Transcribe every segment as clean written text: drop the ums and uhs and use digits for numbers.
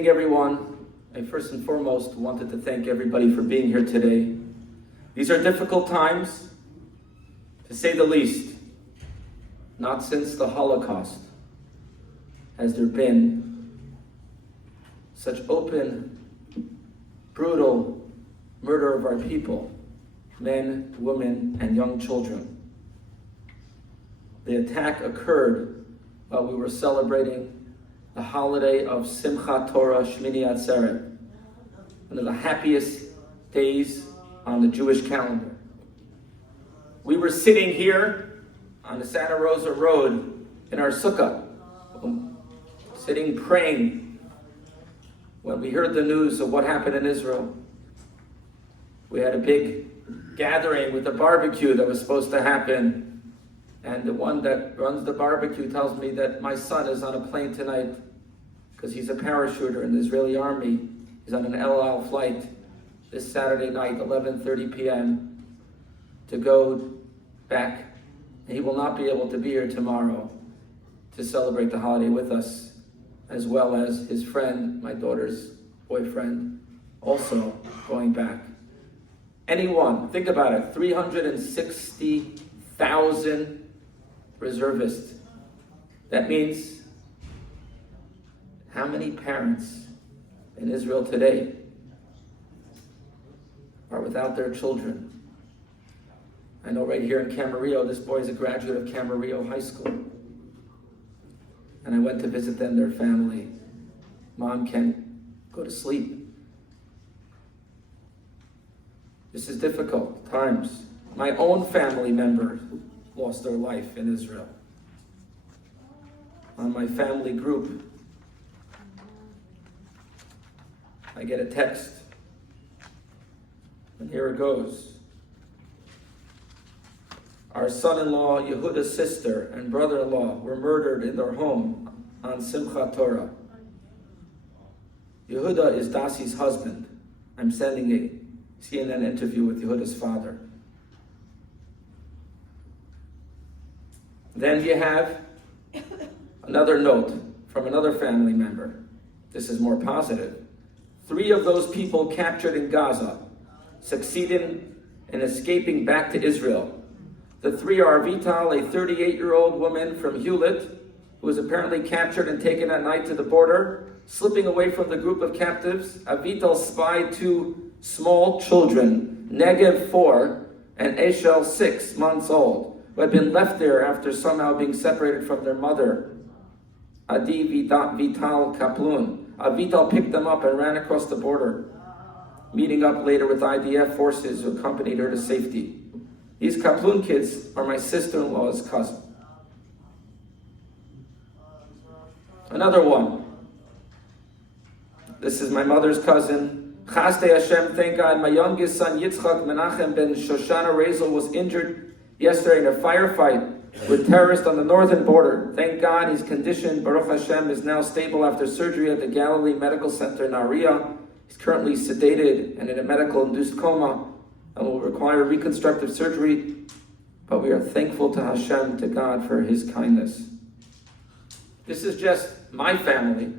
evening, everyone. I first and foremost wanted to thank everybody for being here today. These are difficult times, to say the least. Not since the Holocaust has there been such open, brutal murder of our people, men, women, and young children. The attack occurred while we were celebrating the holiday of Simchat Torah Shmini Atzeret, one of the happiest days on the Jewish calendar. We were sitting here on the Santa Rosa Road in our sukkah, sitting praying when we heard the news of what happened in Israel. We had a big gathering with a barbecue that was supposed to happen. And the one that runs the barbecue tells me that my son is on a plane tonight because he's a parachuter in the Israeli army. He's on an El Al flight this Saturday night, 11:30 p.m. to go back. And he will not be able to be here tomorrow to celebrate the holiday with us, as well as his friend, my daughter's boyfriend, also going back. Anyone, think about it, 360,000 reservists. That means how many parents in Israel today are without their children? I know right here in Camarillo, this boy is a graduate of Camarillo High School. And I went to visit them, their family. Mom can't go to sleep. This is difficult times. My own family member lost their life in Israel. On my family group, I get a text, and here it goes. Our son-in-law, Yehuda's sister, and brother-in-law were murdered in their home on Simchat Torah. Yehuda is Dasi's husband. I'm sending a CNN interview with Yehuda's father. Then you have another note from another family member. This is more positive. 3 of those people captured in Gaza succeeded in escaping back to Israel. The 3 are Avital, a 38-year-old woman from Hewlett, who was apparently captured and taken at night to the border. Slipping away from the group of captives, Avital spied 2 small children, Negev 4 and Eshel 6 months old, who had been left there after somehow being separated from their mother, Adi Vital Kaplun. Avital picked them up and ran across the border, meeting up later with IDF forces who accompanied her to safety. These Kaplun kids are my sister-in-law's cousin. Another one. This is my mother's cousin. Chaste Hashem, thank God, my youngest son Yitzchak Menachem ben Shoshana Rezel was injured yesterday in a firefight with terrorists on the northern border. Thank God his condition, Baruch Hashem, is now stable after surgery at the Galilee Medical Center in Nahariya. He's currently sedated and in a medical-induced coma and will require reconstructive surgery, but we are thankful to Hashem, to God, for his kindness. This is just my family,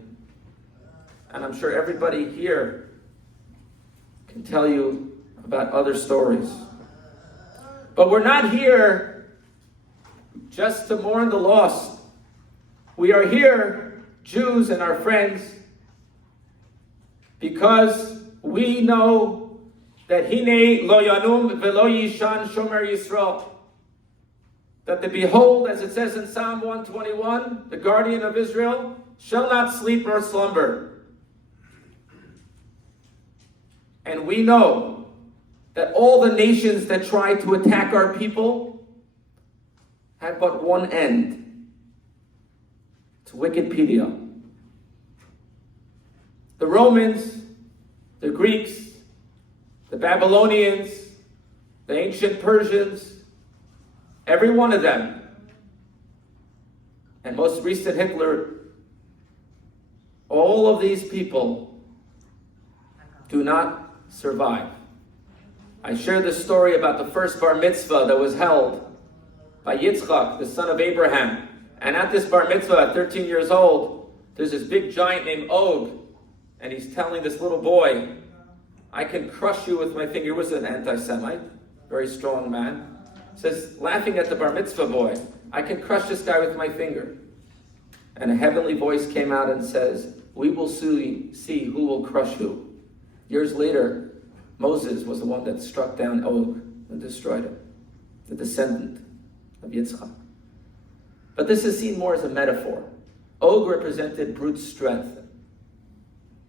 and I'm sure everybody here can tell you about other stories. But we're not here just to mourn the loss. We are here, Jews and our friends, because we know that Hine lo yanum velo yishan shomer Yisrael, that the behold, as it says in Psalm 121, the guardian of Israel, shall not sleep nor slumber. And we know that all the nations that try to attack our people have but one end. It's Wikipedia. The Romans, the Greeks, the Babylonians, the ancient Persians, every one of them, and most recent Hitler, all of these people do not survive. I shared this story about the first bar mitzvah that was held by Yitzchak, the son of Abraham. And at this bar mitzvah, at 13 years old, there's this big giant named Og. and he's telling this little boy, I can crush you with my finger. He was an anti-Semite, very strong man. Says, laughing at the bar mitzvah boy, I can crush this guy with my finger. And a heavenly voice came out and says, we will see who will crush who. Years later, Moses was the one that struck down Og and destroyed him, the descendant of Yitzchak. But this is seen more as a metaphor. Og represented brute strength.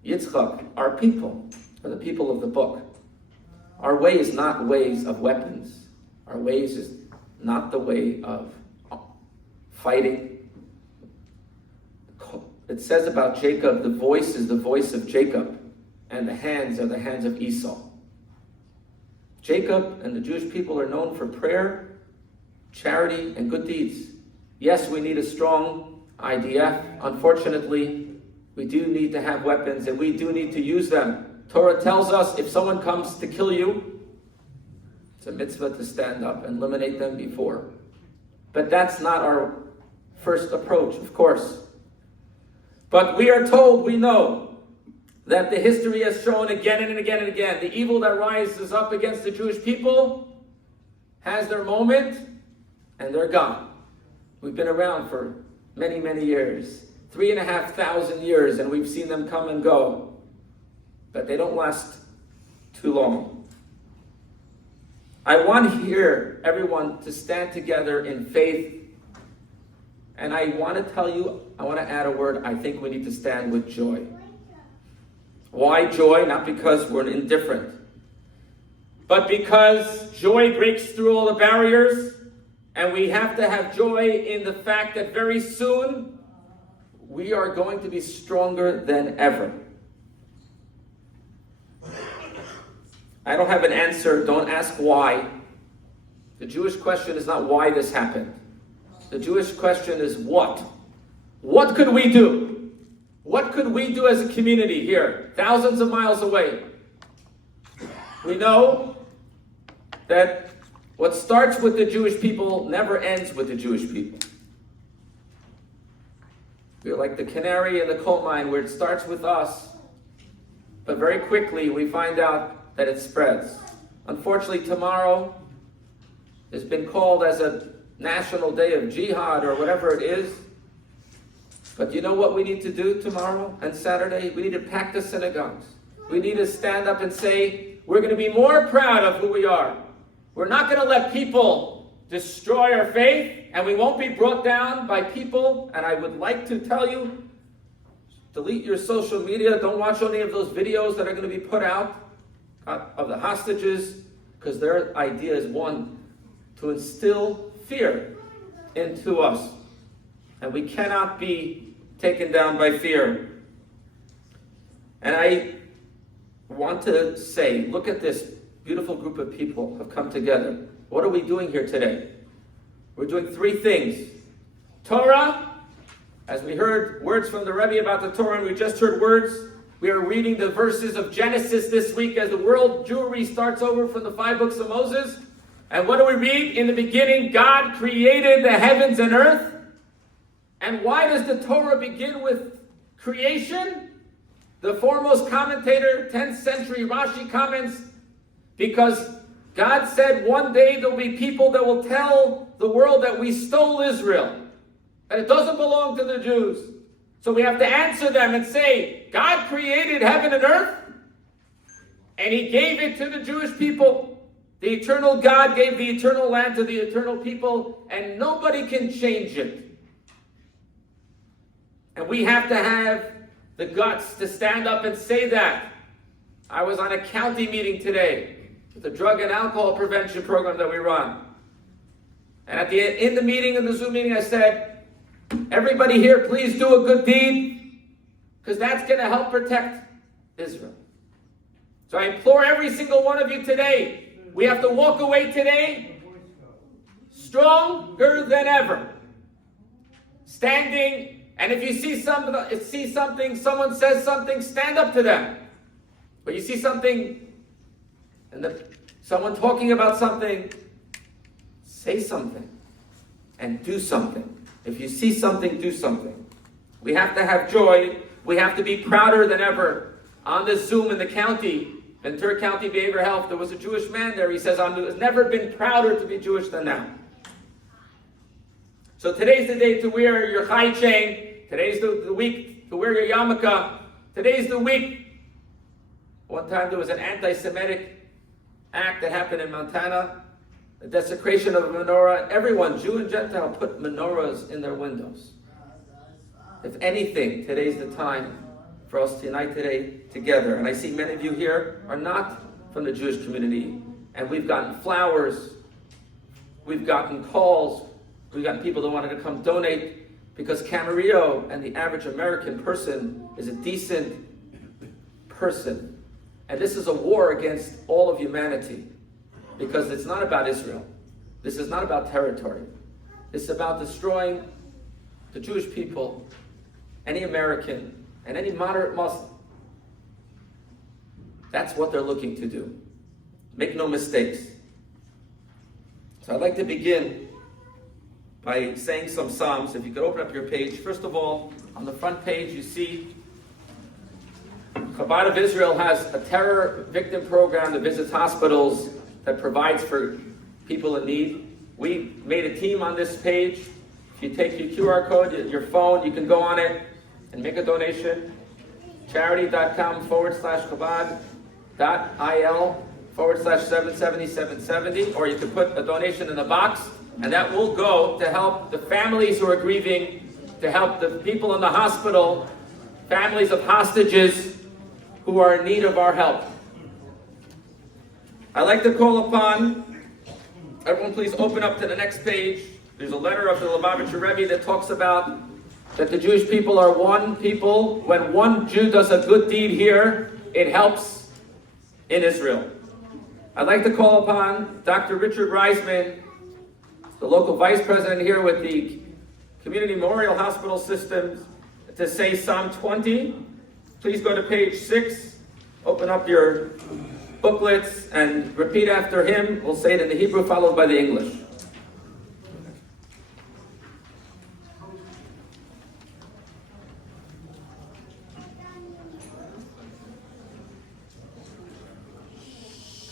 Yitzchak, our people, are the people of the book. Our way is not ways of weapons. Our ways is not the way of fighting. It says about Jacob, the voice is the voice of Jacob, and the hands are the hands of Esau. Jacob and the Jewish people are known for prayer, charity, and good deeds. Yes, we need a strong IDF. Unfortunately, we do need to have weapons, and we do need to use them. Torah tells us if someone comes to kill you, it's a mitzvah to stand up and eliminate them before. But that's not our first approach, of course. But we are told, we know, that the history has shown again and again and again, the evil that rises up against the Jewish people has their moment, and they're gone. We've been around for many, many years. 3,500 years, and we've seen them come and go. But they don't last too long. I want here everyone to stand together in faith. And I want to tell you, I want to add a word, I think we need to stand with joy. Why joy? Not because we're indifferent, but because joy breaks through all the barriers, and we have to have joy in the fact that very soon we are going to be stronger than ever. I don't have an answer. Don't ask why. The Jewish question is not why this happened. The Jewish question is what? What could we do? What could we do as a community here, thousands of miles away? We know that what starts with the Jewish people never ends with the Jewish people. We're like the canary in the coal mine where it starts with us, but very quickly we find out that it spreads. Unfortunately, tomorrow has been called as a national day of jihad or whatever it is. But you know what we need to do tomorrow and Saturday? We need to pack the synagogues. We need to stand up and say, we're going to be more proud of who we are. We're not going to let people destroy our faith, and we won't be brought down by people. And I would like to tell you, delete your social media. Don't watch any of those videos that are going to be put out of the hostages, because their idea is one, to instill fear into us. And we cannot be taken down by fear. And I want to say, look at this beautiful group of people have come together. What are we doing here today? We're doing three things. Torah, as we heard words from the Rebbe about the Torah, and we just heard words. We are reading the verses of Genesis this week as the world Jewry starts over from the 5 books of Moses. And what do we read? In the beginning, God created the heavens and earth. And why does the Torah begin with creation? The foremost commentator, 10th century Rashi comments, because God said one day there will be people that will tell the world that we stole Israel, that it doesn't belong to the Jews. So we have to answer them and say, God created heaven and earth, and He gave it to the Jewish people. The eternal God gave the eternal land to the eternal people, and nobody can change it. And we have to have the guts to stand up and say that. I was on a county meeting today with the drug and alcohol prevention program that we run. And in the meeting, in the Zoom meeting, I said, everybody here, please do a good deed, because that's going to help protect Israel. So I implore every single one of you today, we have to walk away today stronger than ever. Standing. And if you see something, someone says something, stand up to them. But you see something, and someone talking about something, say something and do something. If you see something, do something. We have to have joy. We have to be prouder than ever. On this Zoom in the county, Ventura County Behavioral Health, there was a Jewish man there. He says, I've never been prouder to be Jewish than now. So today's the day to wear your chai chain. Today's the week to wear your yarmulke. Today's the week. One time there was an anti-Semitic act that happened in Montana. The desecration of a menorah. Everyone, Jew and Gentile, put menorahs in their windows. If anything, today's the time for us to unite today together. And I see many of you here are not from the Jewish community. And we've gotten flowers. We've gotten calls. We've gotten people that wanted to come donate because Camarillo and the average American person is a decent person. And this is a war against all of humanity because it's not about Israel. This is not about territory. This is about destroying the Jewish people, any American, and any moderate Muslim. That's what they're looking to do. Make no mistakes. So I'd like to begin by saying some Psalms. If you could open up your page. First of all, on the front page you see Chabad of Israel has a terror victim program that visits hospitals, that provides for people in need. We made a team on this page. If you take your QR code, your phone, you can go on it and make a donation. charity.com/chabad.il/770-770, or you can put a donation in the box, and that will go to help the families who are grieving, to help the people in the hospital, families of hostages who are in need of our help. I'd like to call upon, everyone please open up to the next page. There's a letter of the Lubavitcher Rebbe that talks about that the Jewish people are one people. When one Jew does a good deed here, it helps in Israel. I'd like to call upon Dr. Richard Reisman, the local vice president here with the Community Memorial Hospital Systems, to say Psalm 20. Please go to page 6, open up your booklets, and repeat after him. We'll say it in the Hebrew, followed by the English.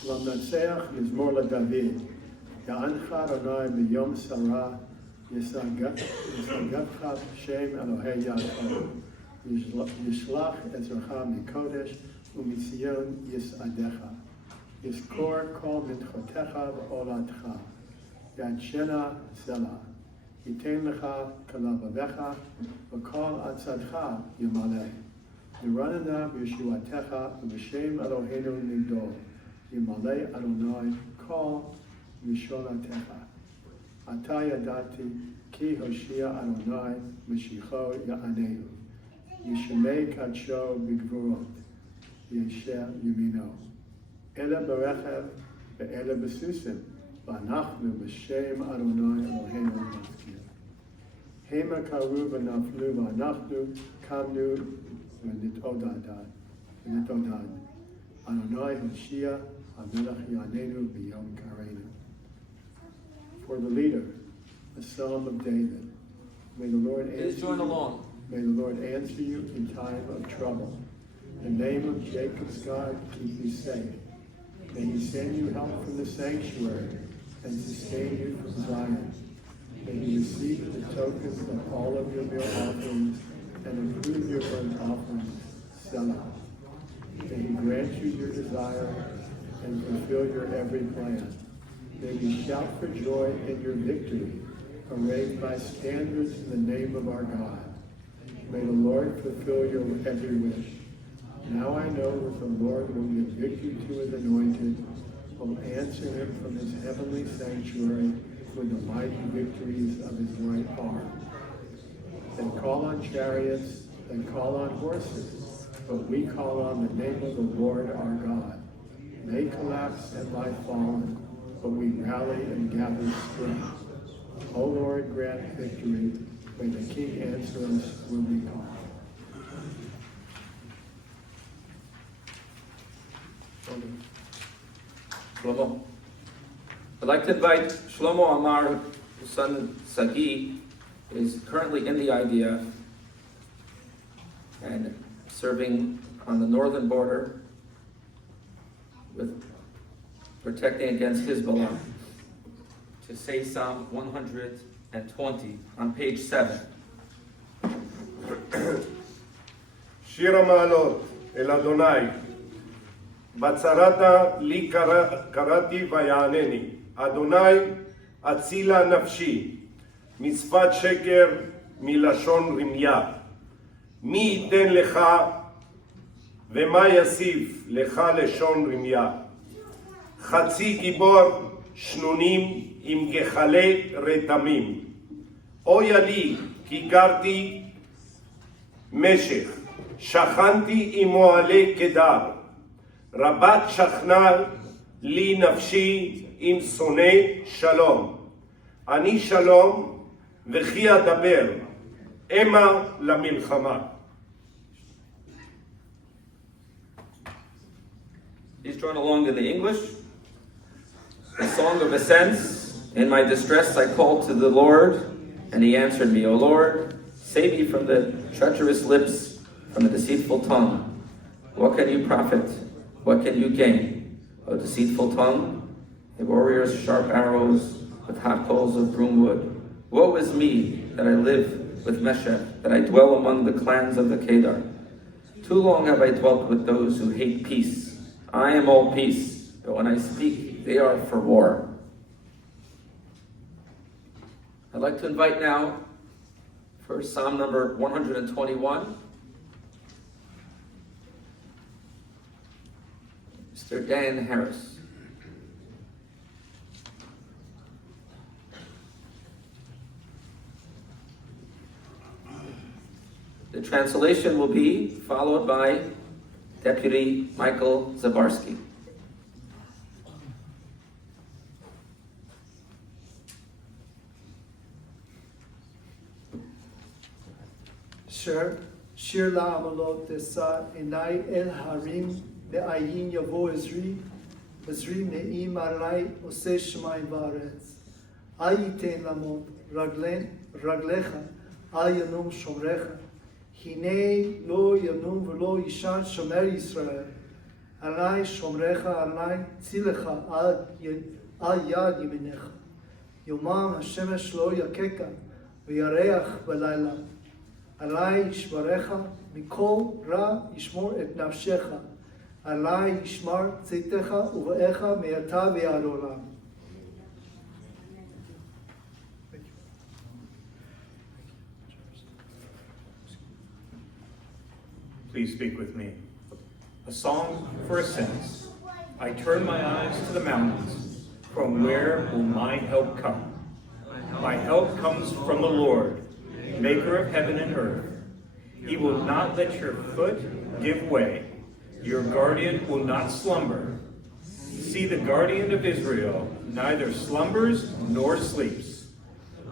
למנצח מזמור לדוד, יענך אדוני ביום צרה, ישגבך שם אלוהי יעקב, ישלח עזרך מקודש ומציון יסעדך, יזכור כל מדחותיך ועולתך, יענשנה סלע, ייתן לך כלבביך וכל עצתך ימלא, נרננה בישועתך ובשם אלוהינו נגדול, ימלא אדוני כל משאלתך. עתה ידעתי כי הושיע אדוני משיחו יעננו. ישמע קדשו בגבורות, ישע ימינו. אלה ברכב ואלה בסוסים, ואנחנו בשם אדוני אלוהינו נזכיר. המה קראו ונפלו ואנחנו קמנו ונתעודד. אדוני הושיע המלך יעננו ביום קראנו. For the leader, a psalm of David. May the Lord answer you. May the Lord answer you in time of trouble. The name of Jacob's God keep you safe. May he send you help from the sanctuary and sustain you from Zion. May he receive the tokens of all of your meal offerings and approve your burnt offerings. Selah. May he grant you your desire and fulfill your every plan. May we shout for joy in your victory, arrayed by standards in the name of our God. May the Lord fulfill your every wish. Now I know that the Lord will give victory to his anointed, will answer him from his heavenly sanctuary with the mighty victories of his right arm. They call on chariots, they call on horses, but we call on the name of the Lord our God. They collapse and lie fallen, but we rally and gather strength. O Lord, grant victory. May the King answer us when we call. Shlomo. I'd like to invite Shlomo Amar, his son Sagi, is currently in the IDF and serving on the northern border with protecting against Hezbollah, to say Psalm 120 on page 7. שיר המעלות אל אדוני, בצרת לי קראתי ויענני, אדוני הצילה נפשי, משפת שקר מלשון רמיה. מי ייתן לך ומה יוסיף לך לשון רמיה? חצי גיבור שנונים עם גחלי רתמים. אויה לי כי גרתי משך, שכנתי עם אוהלי קדר. רבת שכנה לי נפשי עם שונא שלום. אני שלום וכי אדבר, המה למלחמה. Please join along in the English. A song of ascents. In my distress I called to the Lord, and he answered me. O Lord, save me from the treacherous lips, from the deceitful tongue. What can you profit? What can you gain? O deceitful tongue, a warrior's sharp arrows with hot coals of broomwood. Woe is me that I live with Meshech, that I dwell among the clans of the Kedar. Too long have I dwelt with those who hate peace. I am all peace, but when I speak, they are for war. I'd like to invite now for Psalm number 121, Mr. Dan Harris. The translation will be followed by Deputy Michael Zabarski. שיר לעמלות תשא עיני אל הרים מאין יבוא עזרי, עזרי מעם עלי עושה שמיים וארץ. אל ייתן למות רגליך, אל ינום שומרך. הנה לא ינום ולא ישן שומר ישראל. עלי שומרך, עלי צילך על יד ימינך. יומם השמש לא יככה וירח בלילה. עלי ישמרך, מכל רע ישמור את נפשך. עלי ישמר צאתך ובואך מעתה ועד עולם. Please speak with me. A song for ascents. I turn my eyes to the mountains. From where will my help come? My help comes from the Lord, maker of heaven and earth. He will not let your foot give way. Your guardian will not slumber. See, the guardian of Israel neither slumbers nor sleeps.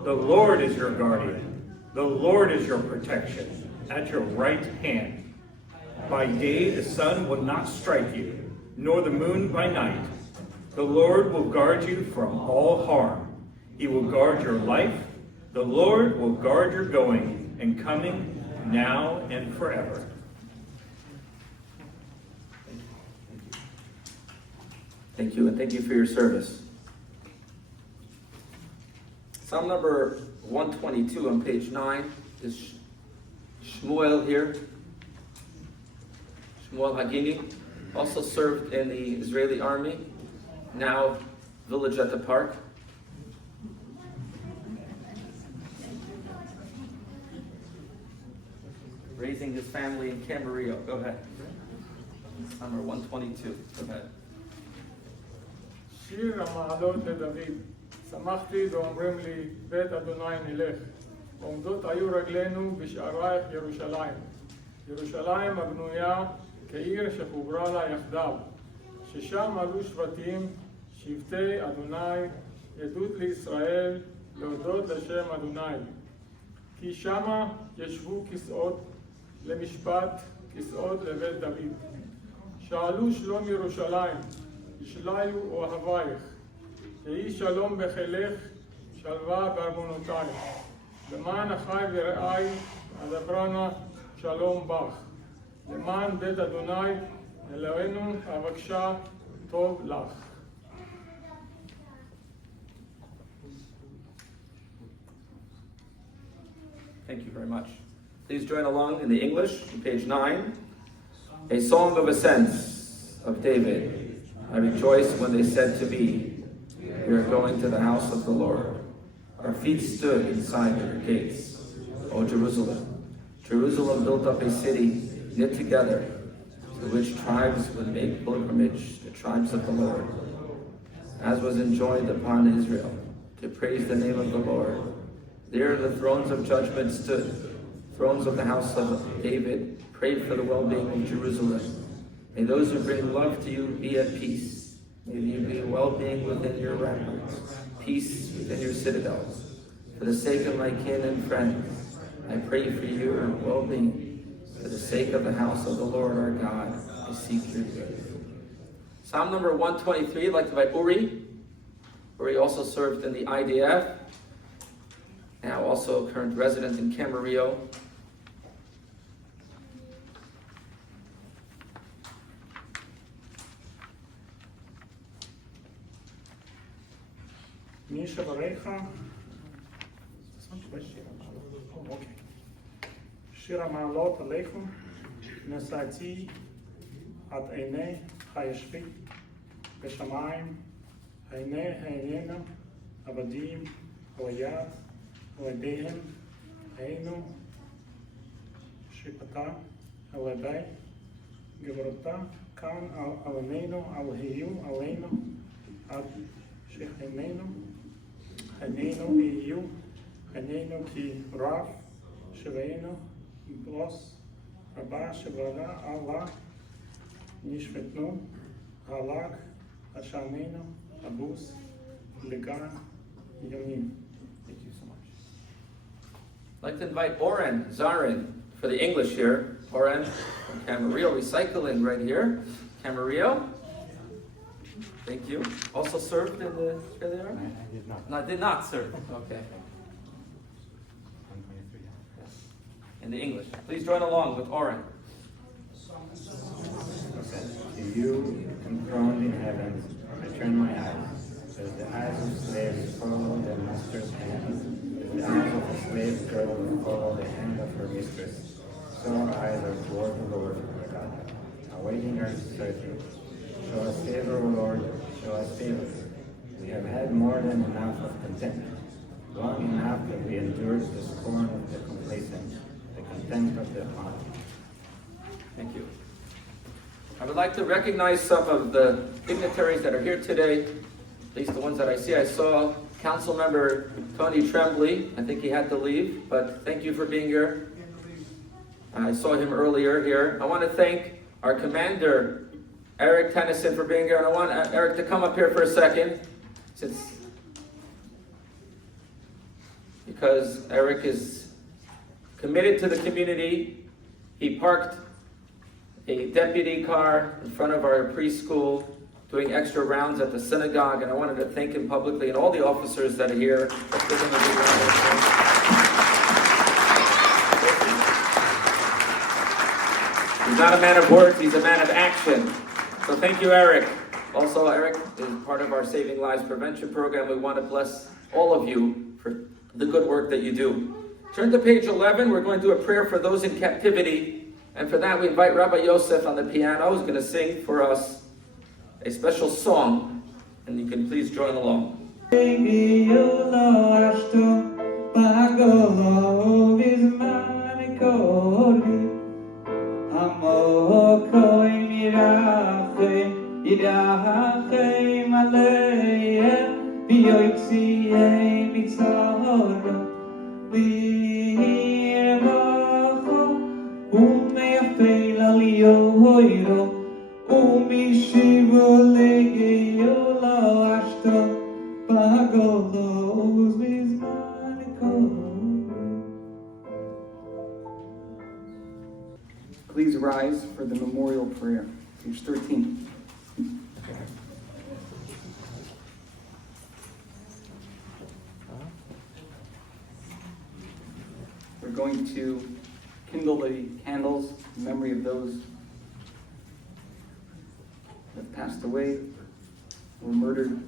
The Lord is your guardian. The Lord is your protection at your right hand. By day the sun will not strike you, nor the moon by night. The Lord will guard you from all harm. He will guard your life. The Lord will guard your going and coming now and forever. Thank you, and thank you for your service. Psalm number 122 on page 9 is Shmuel here. Shmuel Hagini, also served in the Israeli army, now village at the park. Raising his family in Camarillo. Go ahead. Number 122. Go ahead. שיר המעלות לדוד, שמחתי ואומרים לי, בית אדוני נלך. עומדות היו רגלינו בשערייך ירושלים. ירושלים הבנויה כעיר שחוברה לה יחדיו. ששם עלו שבטים, שבטי אדוני, עדות לישראל, להודות לשם אדוני. כי שמה ישבו כסאות למשפט, כסאות לבית דוד. שאלו שלום ירושלים, ישליו אוהבייך. יהי שלום בחילך, שלווה בארמונותייך. למען אחי ורעי אדברנה שלום בך. למען בית אדוני אלוהינו אבקשה טוב לך. Thank you very much. Please join along in the English, on page 9. A song of ascents of David. I rejoiced when they said to me, we are going to the house of the Lord. Our feet stood inside your gates, O Jerusalem. Jerusalem built up a city knit together, to which tribes would make pilgrimage, the tribes of the Lord, as was enjoined upon Israel, to praise the name of the Lord. There the thrones of judgment stood, thrones of the house of David, prayed for the well-being of Jerusalem. May those who bring love to you be at peace. May you be well-being within your ramparts, peace within your citadels. For the sake of my kin and friends, I pray for your well-being. For the sake of the house of the Lord our God, I seek your good. Psalm number 123, I'd like to invite Uri. Uri also served in the IDF, now also current resident in Camarillo. מי שבריך, שיר המעלות עליכם, נשאתי עד עיני היושבים בשמיים, עיני העינינו עבדים על היד, על ידיהם היינו שפתה על ידי גברותה כאן עלינו, יהיו עלינו עד שחיינו, עינינו יהיו, עינינו כי רב שבענו בלוס רבה שברה עלה נשפטנו, הלך השעננו הבוס לגן יונים. Thank you so much. I'd like to invite Oren Zarin for the English here. Oren from Camarillo Recycling right here. Camarillo. Thank you. Also served in the... Here they are? I did not. No, did not serve. Okay. In the English. Please join along with Oren. To you, enthroned in heavens, I turn my eyes. As the eyes of slaves follow their master's hand, as the eyes of a slave girl follow the hand of her mistress, so our eyes are toward the Lord our God, awaiting our searcher. Show us favor, O Lord, show us favor. We have had more than enough of contentment, long enough that we endured the scorn of the complacent, the contempt of the haughty. Thank you. I would like to recognize some of the dignitaries that are here today, at least the ones that I see. I saw Council Member Tony Tremblay. I think he had to leave, but thank you for being here. I saw him earlier here. I want to thank our commander, Eric Tennyson, for being here. And I want Eric to come up here for a second, because Eric is committed to the community. He parked a deputy car in front of our preschool, doing extra rounds at the synagogue, and I wanted to thank him publicly and all the officers that are here. Let's give him a big round of applause. He's not a man of words, he's a man of action. So thank you, Eric. Also, Eric is part of our Saving Lives Prevention Program. We want to bless all of you for the good work that you do. Turn to page 11. We're going to do a prayer for those in captivity. And for that, we invite Rabbi Yosef on the piano, who's going to sing for us a special song. And you can please join along. Please rise for the memorial prayer, page 13. We're going to kindle the candles in memory of those that have passed away, were murdered.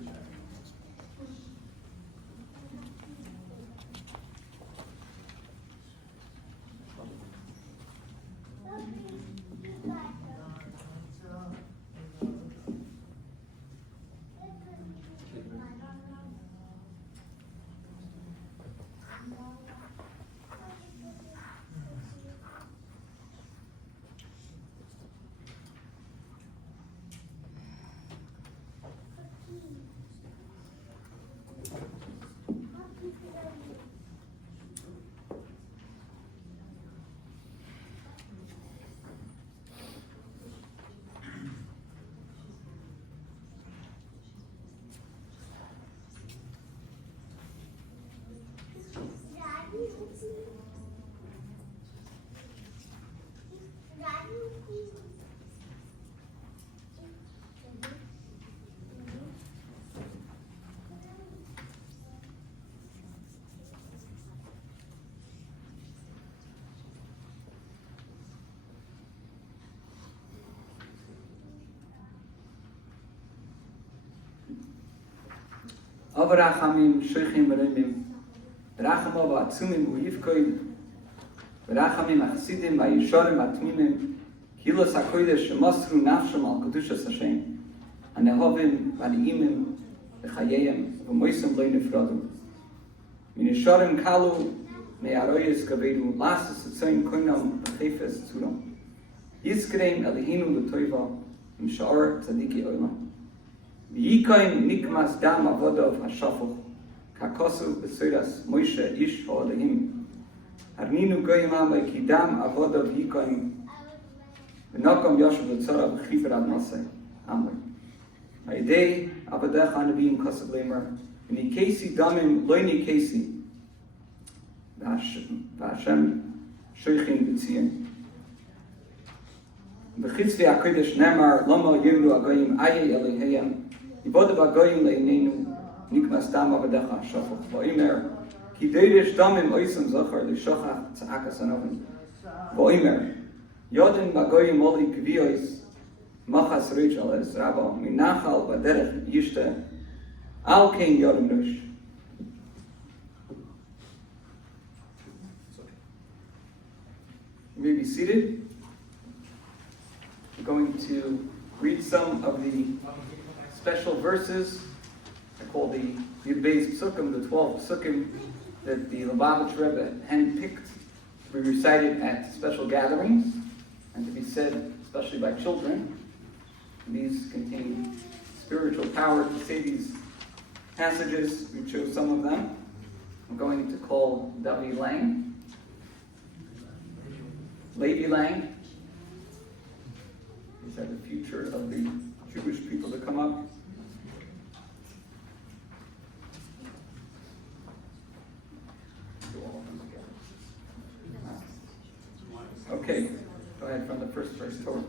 Avarachamim sheichim v'reimim v'rachamo v'atzumim v'yivkoid v'rachamim achasidim v'yishorim v'atmimim hilos hakodesh shemosru nafsham al kedushas Hashem hanehovim v'aniimim v'chayeyim v'moisem lo nifrodu minishorim kalu me'aroyes kavedu lasas etzoin koinam v'chefes tzuram yizkreim elihinu l'toiva im sha'or tzadiki olam V'yikoin nikmas dam avodov hashafuch kakosu b'soiras Moshe ish ha'olehim harninu goyim amay ki dam avodov yikoin v'nokom yoshev l'tzora v'chiver ad nosei amay ha'idei avodecha anavim kosev lemer v'nikesi damim lo nikesi v'Hashem shoichin b'tziyim v'chitzvi ha'kodesh nemar lomo yimru agoyim ayei eliheyam Yibod b'goyim le'inenu nikmas dam avadecha shafuch v'oimer ki deiresh damim oisam zochar l'shochach tza'akas anovim v'oimer yodin b'goyim oli kviyois machas reich al es rabba minachal b'derech yishte al kein yodim nosh. You may be seated. We're going to read some of the special verses. I call the Yud Beis Psukim, the 12 Psukim that the Lubavitch Rebbe handpicked to be recited at special gatherings and to be said especially by children. These contain spiritual power to say these passages. We chose some of them. I'm going to call Davi Lang, Levi Lang. These are the future of the Jewish people to come up. Okay, go ahead from the first verse. Torah.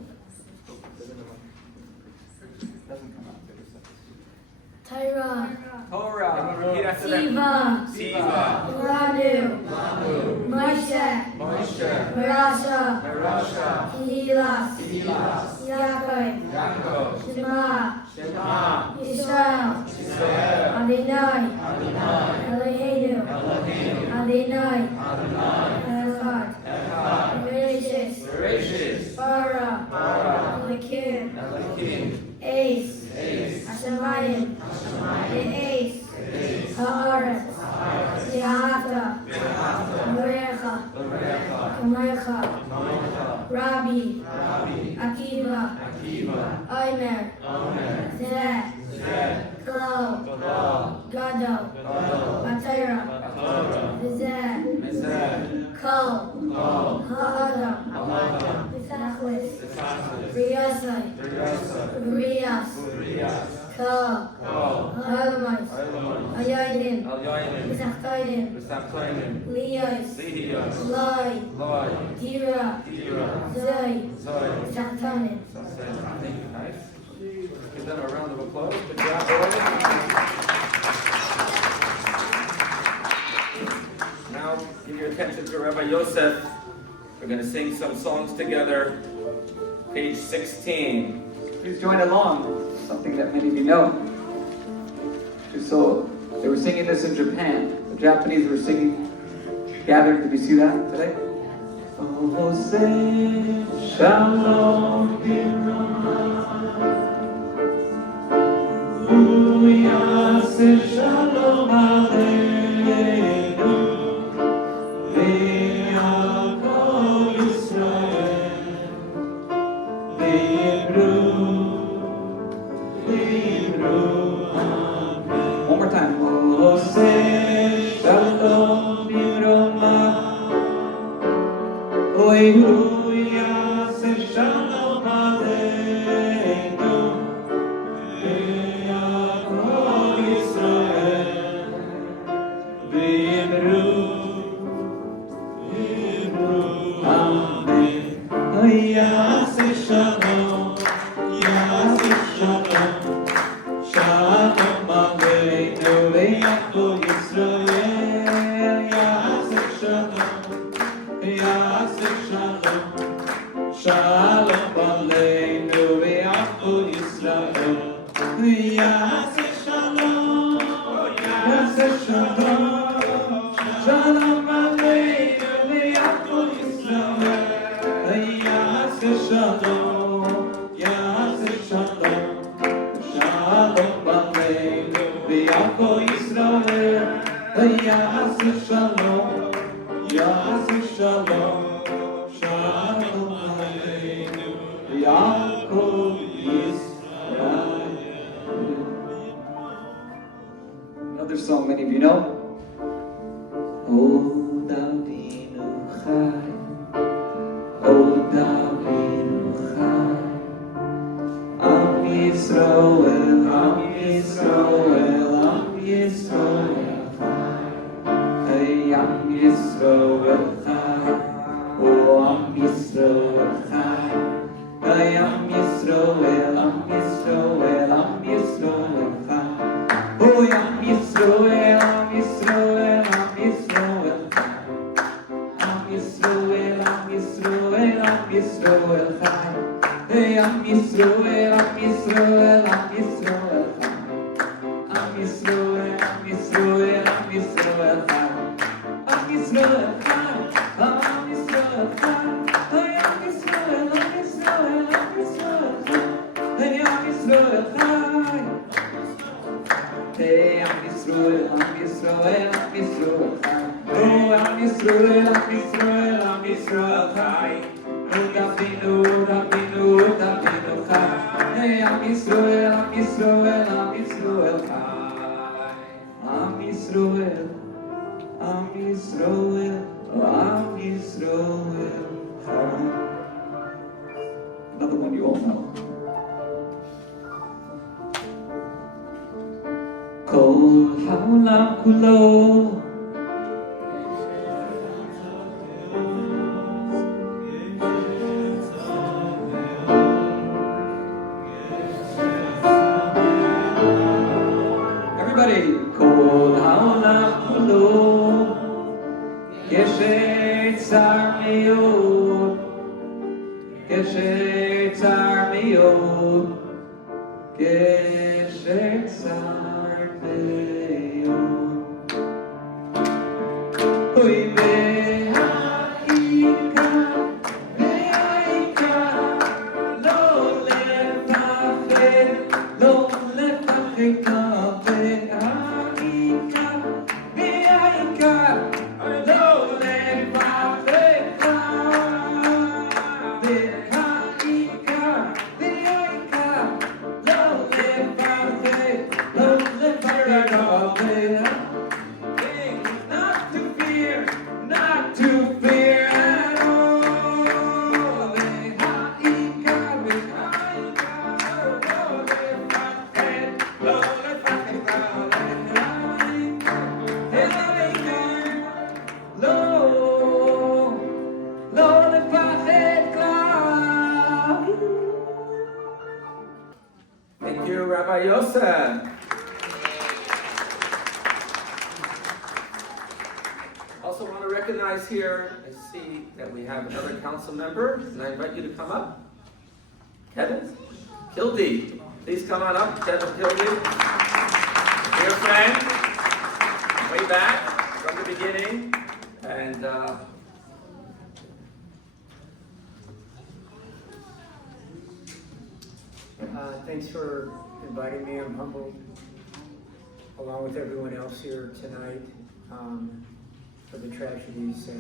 Doesn't come out. Torah. Repeat after that. Siva. Lanu. Moshe. Merasha. Kehilas. Yaakov. Shema. Yisrael. Adonai. Eloheinu. Adonai. Echad. Bereshis. Bara. Elikim. Eis. Hashemayim. Eis. Haaretz. Yehata. Lorecha. Kamecha. Rabbi. Akiva. Omer. Zeh. Klo. Gadol. Batera. Mizeh. Kol. Ha'adam. Tachlis. Riyasai. Riyas. Kol. Ha'alamais. Ayaydim. Misachtoidim. Liyos. Loi. Dira. Zoi. Misachtonim. Nice. Give them a round of applause. Good job, boys. Now, give your attention to Rabbi Yosef We're going to sing some songs together. Page 16. Please join along. Something that many of you know. So they were singing this in Japan. The Japanese were singing, gathered. Did you see that today? Oh, say shalom, say shalom aleinu, ve'yakol Yisrael, ve'yimru, amen. One more time. Oh, say shalom b'roma, oihuya, say shalom aleinu, ve'yakol Yisrael, ve'yimru, amen. Ya say shalom, ya say shalom, shalom aleinu, ve'yakol Yisrael. Ya say shalom, ya say shalom, shalom aleinu, ve'yakol Yisrael. Ya say shalom, ya say shalom, shalom aleinu, ve'yakol Yisrael. Ya say shalom, ya say shalom, shalom aleinu, ve'yakol Yisrael. Ya say shalom, ya say shalom, shalom aleinu, ve'yakol Yisrael. Another song many of you know. Oh, Davinu Chai, oh, Davinu Chai, Am Yisroel, Am Yisroel, Am Yisroel Chai, hey, Am Yisroel Chai, oh, Am Yisroel Chai, hey, Am Yisroel, Am Yisroel, Am Yisroel Chai. Oh, Am Yisroel, Am Yisroel, Am Yisroel Chai. Am Yisroel, Am Yisroel, Am Yisroel Chai. Hey, Am Yisroel, Am Yisroel, Am Yisroel Chai. Am Yisroel, Am Yisroel, Am Yisroel Chai. Am Yisroel Chai, Am Yisroel Chai. Hey, Am Yisroel, Am Yisroel, Am Yisroel Chai. Hey, Am Yisroel Chai. Hey, Am Yisroel, Am Yisroel, Am Yisroel Chai. Oh, Am Yisroel, Am Yisroel, Am Yisroel Chai. Oh, Davinu, Davinu, Davinu Chai. Hey, Am Yisroel, Am Yisroel, Am Yisroel Chai. Am Yisroel, Am Yisroel, Am Yisroel Chai. Another one you all know. Kol ha'olam kulo, everybody. Kol ha'olam kulo, gesher tzar me'od, gesher tzar me'od, gesher tzar me'od. Oy ve'ha'ika, ve'ha'ika, lo lefachet, lo lefachet, ve'ha'ika, ve'ha'ika, lo lefachet, ve'ha'ika, ve'ha'ika, lo lefachet, lo lefachet. Not to fear, not to fear at all. Ve'ha'ika, ve'ha'ika, lo lefachet, lo lefachet, ve'ha'ika, lo lefachet. Thank you, Rabbi Yosef. Also want to recognize guys here. I see that we have another council member, and I invite you to come up. Kevin Kildee, please come on up. Kevin Kildee, dear friend, way back from the beginning, and thanks for inviting me. I'm humbled, along with everyone else here tonight, for the tragedies that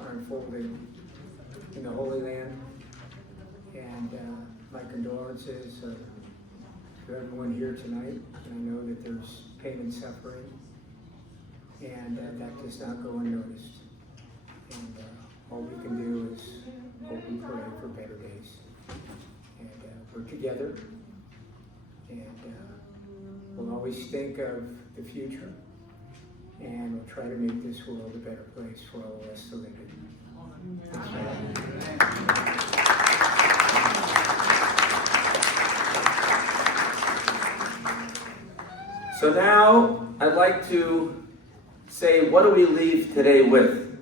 are unfolding in the Holy Land. And my condolences to everyone here tonight. And I know that there's pain and suffering, and that does not go unnoticed. And all we can do is hope we pray for better days. And we're together, and we'll always think of the future, and we'll try to make this world a better place for all of us to live in. so now I'd like to say, what do we leave today with?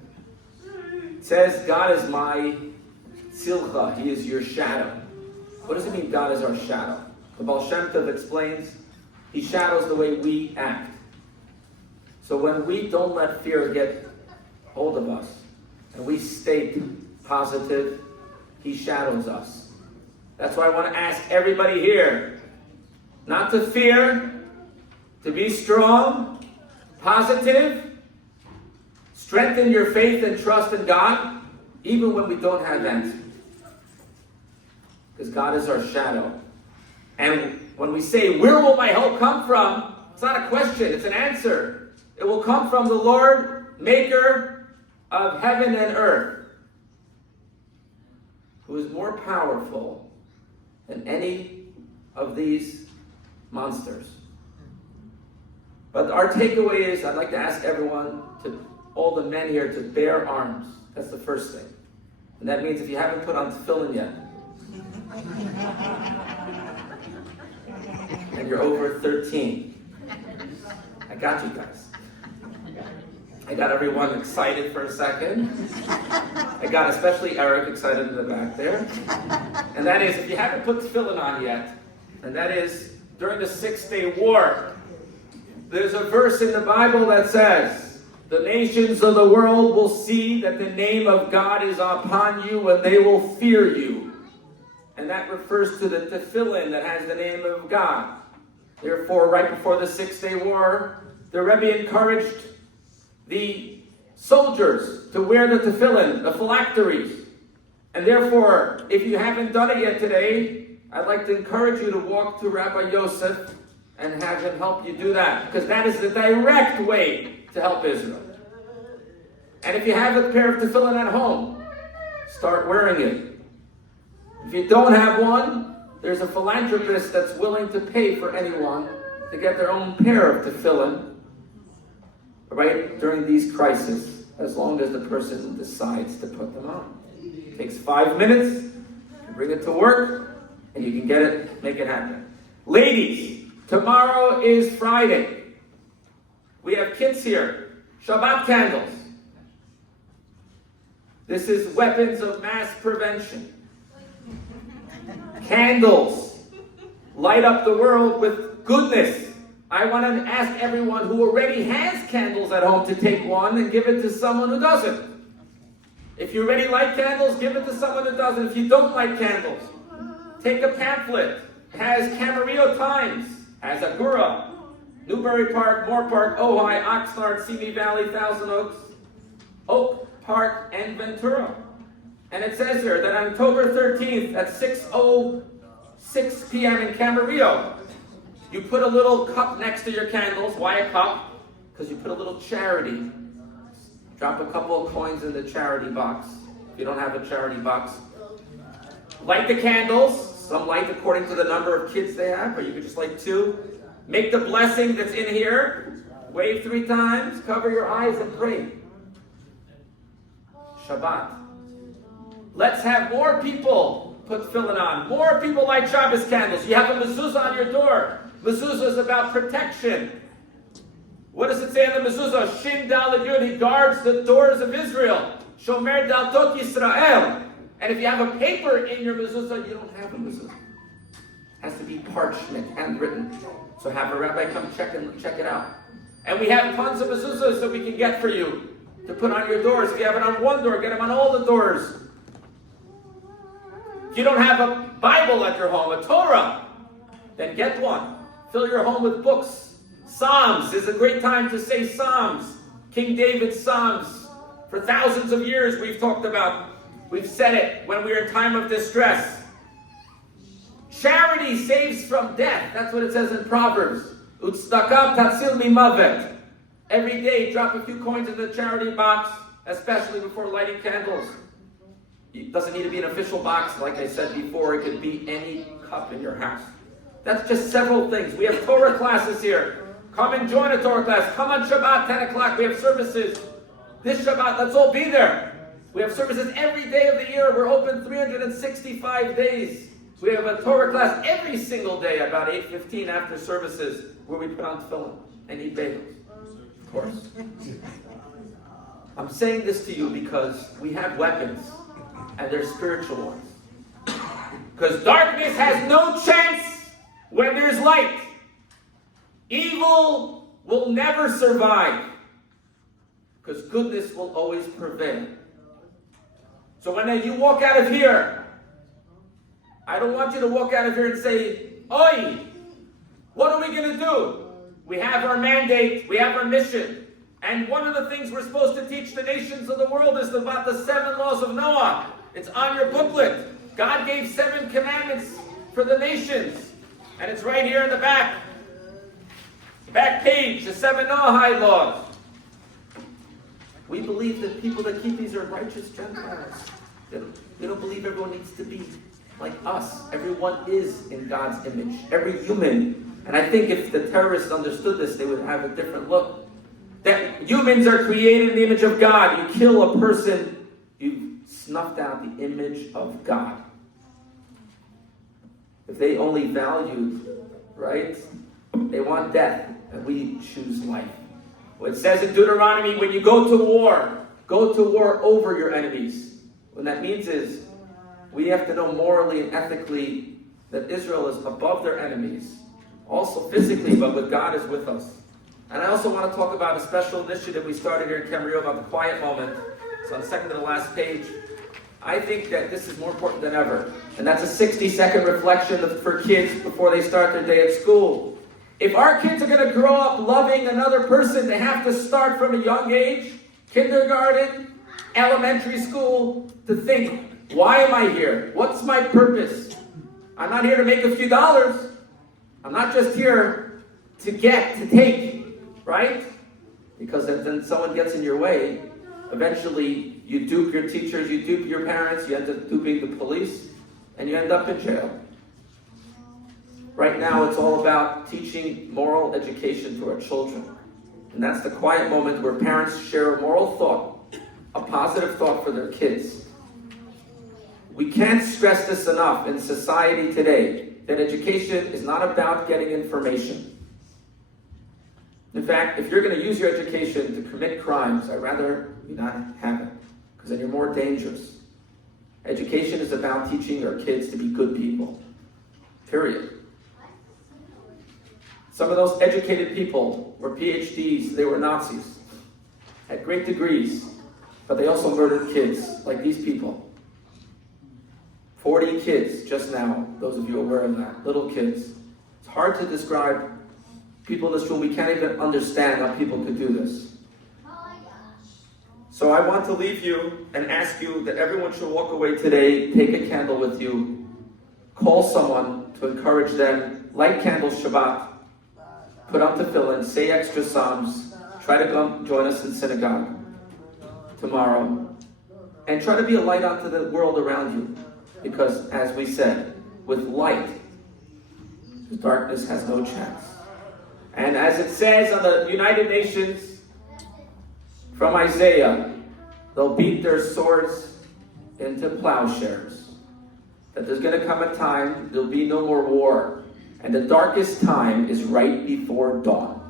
It says, God is my tzilcha, He is your shadow. What does it mean, God is our shadow? The Baal Shem Tov explains, He shadows the way we act. So when we don't let fear get hold of us, and we stay positive, He shadows us. That's why I want to ask everybody here, not to fear, to be strong, positive, strengthen your faith and trust in God, even when we don't have answers. Because God is our shadow. And when we say, where will my help come from? It's not a question, it's an answer. It will come from the Lord, maker of heaven and earth, who is more powerful than any of these monsters. But our takeaway is, I'd like to ask everyone, all the men here, to bear arms. That's the first thing. And that means if you haven't put on tefillin yet, and you're over 13, I got you guys. I got everyone excited for a second. I got especially Eric excited in the back there. And that is, if you haven't put tefillin on yet, and that is, during the 6-day war, there's a verse in the Bible that says, the nations of the world will see that the name of God is upon you, and they will fear you. And that refers to the tefillin that has the name of God. Therefore, right before the 6-day war, the Rebbe encouraged the soldiers to wear the tefillin, the phylacteries. And therefore, if you haven't done it yet today, I'd like to encourage you to walk to Rabbi Yosef and have him help you do that, because that is the direct way to help Israel. And if you have a pair of tefillin at home, start wearing it. If you don't have one, there's a philanthropist that's willing to pay for anyone to get their own pair of tefillin right during these crises, as long as the person decides to put them on. It takes 5 minutes, you bring it to work, and you can get it, make it happen. Ladies, tomorrow is Friday. We have kids here. Shabbat candles. This is weapons of mass prevention. Candles light up the world with goodness. I want to ask everyone who already has candles at home to take one and give it to someone who doesn't. If you already light candles, give it to someone who doesn't. If you don't light candles, take a pamphlet. It has Camarillo Times, has Agura, Newbury Park, Moore Park, Ojai, Oxnard, Simi Valley, Thousand Oaks, Oak Park, and Ventura. And it says here that on October 13th at 6:06 p.m. in Camarillo, you put a little cup next to your candles. Why a cup? Because you put a little charity. Drop a couple of coins in the charity box. If you don't have a charity box, light the candles. Some light according to the number of kids they have, or you could just light 2. Make the blessing that's in here. Wave 3 times. Cover your eyes and pray. Shabbat. Let's have more people put tefillin on. More people light Shabbos candles. You have a mezuzah on your door. Mezuzah is about protection. What does it say in the mezuzah? Shin Daled Yud, he guards the doors of Israel. Shomer Daltot Yisrael. And if you have a paper in your mezuzah, you don't have a mezuzah. It has to be parchment, handwritten. So have a rabbi come check it out. And we have tons of mezuzahs that we can get for you to put on your doors. If you have it on one door, get them on all the doors. If you don't have a Bible at your home, a Torah, then get one. Fill your home with books. Psalms is a great time to say Psalms. King David's Psalms. For thousands of years we've talked about. We've said it when we're in time of distress. Charity saves from death. That's what it says in Proverbs. Utzdaka tatzil mimavet. Every day, drop a few coins in the charity box, especially before lighting candles. It doesn't need to be an official box, like I said before. It could be any cup in your house. That's just several things. We have Torah classes here. Come and join a Torah class. Come on Shabbat, 10 o'clock. We have services. This Shabbat, let's all be there. We have services every day of the year. We're open 365 days. We have a Torah class every single day, about 8:15 after services, where we put on tefillin and eat bagels. Of course. I'm saying this to you because we have weapons, and they're spiritual ones. Because darkness has no chance when there's light. Evil will never survive. Because goodness will always prevail. So when you walk out of here, I don't want you to walk out of here and say, "Oi, what are we going to do?" We have our mandate, we have our mission. And one of the things we're supposed to teach the nations of the world is about the 7 laws of Noah. It's on your booklet. God gave 7 commandments for the nations. And it's right here in the back. Back page, the 7 Noahide laws. We believe that people that keep these are righteous Gentiles. We don't believe everyone needs to be like us. Everyone is in God's image. Every human. And I think if the terrorists understood this, they would have a different look. That humans are created in the image of God. You kill a person, you've snuffed out the image of God. If they only valued, right? They want death, and we choose life. Well, it says in Deuteronomy, when you go to war over your enemies. What that means is, we have to know morally and ethically that Israel is above their enemies. Also physically, but with God is with us. And I also want to talk about a special initiative we started here in Camarillo about the quiet moment. It's on second to the last page. I think that this is more important than ever. And that's a 60-second reflection for kids before they start their day at school. If our kids are going to grow up loving another person, they have to start from a young age, kindergarten, elementary school, to think, why am I here? What's my purpose? I'm not here to make a few dollars. I'm not just here to take, right? Because then someone gets in your way. Eventually, you dupe your teachers, you dupe your parents, you end up duping the police, and you end up in jail. Right now, it's all about teaching moral education to our children. And that's the quiet moment where parents share a moral thought, a positive thought for their kids. We can't stress this enough in society today, that education is not about getting information. In fact, if you're going to use your education to commit crimes, I'd rather you not have it, because then you're more dangerous. Education is about teaching our kids to be good people. Period. Some of those educated people were PhDs, they were Nazis, had great degrees, but they also murdered kids, like these people. 40 kids just now, those of you aware of that, little kids. It's hard to describe people in this room. We can't even understand how people could do this. So I want to leave you and ask you that everyone should walk away today, take a candle with you, call someone to encourage them, light candles Shabbat, put on tefillin, say extra psalms, try to come join us in synagogue tomorrow, and try to be a light out to the world around you. Because, as we said, with light, darkness has no chance. And as it says on the United Nations, from Isaiah, they'll beat their swords into plowshares. That there's going to come a time, there'll be no more war. And the darkest time is right before dawn.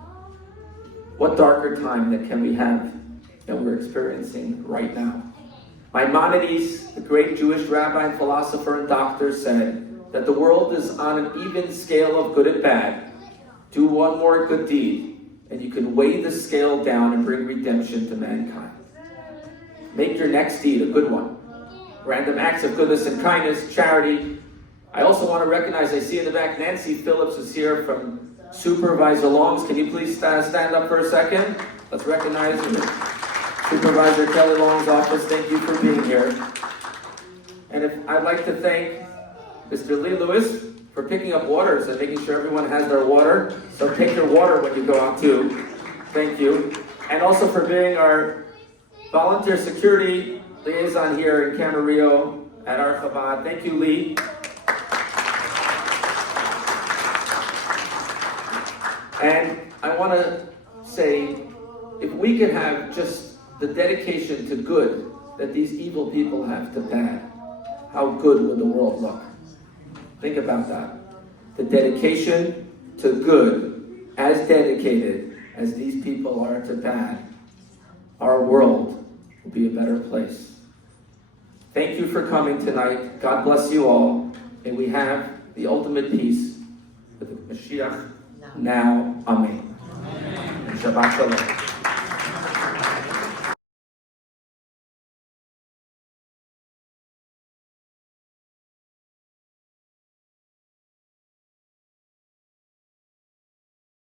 What darker time that can we have than we're experiencing right now? Maimonides, the great Jewish rabbi and philosopher and doctor, said that the world is on an even scale of good and bad. Do one more good deed, and you can weigh the scale down and bring redemption to mankind. Make your next deed a good one. Random acts of goodness and kindness, charity. I also want to recognize, I see in the back, Nancy Phillips is here from Supervisor Long's. Can you please stand up for a second? Let's recognize Supervisor Kelly Long's office. Thank you for being here. And I'd like to thank Mr. Lee Lewis for picking up waters and making sure everyone has their water. So take your water when you go out too. Thank you. And also for being our volunteer security liaison here in Camarillo at our Chabad. Thank you, Lee. And I want to say, if we could have just the dedication to good that these evil people have to bad, how good would the world look? Think about that. The dedication to good, as dedicated as these people are to bad, our world will be a better place. Thank you for coming tonight. God bless you all. May we have the ultimate peace with the Mashiach now. Amen. Shabbat Shalom.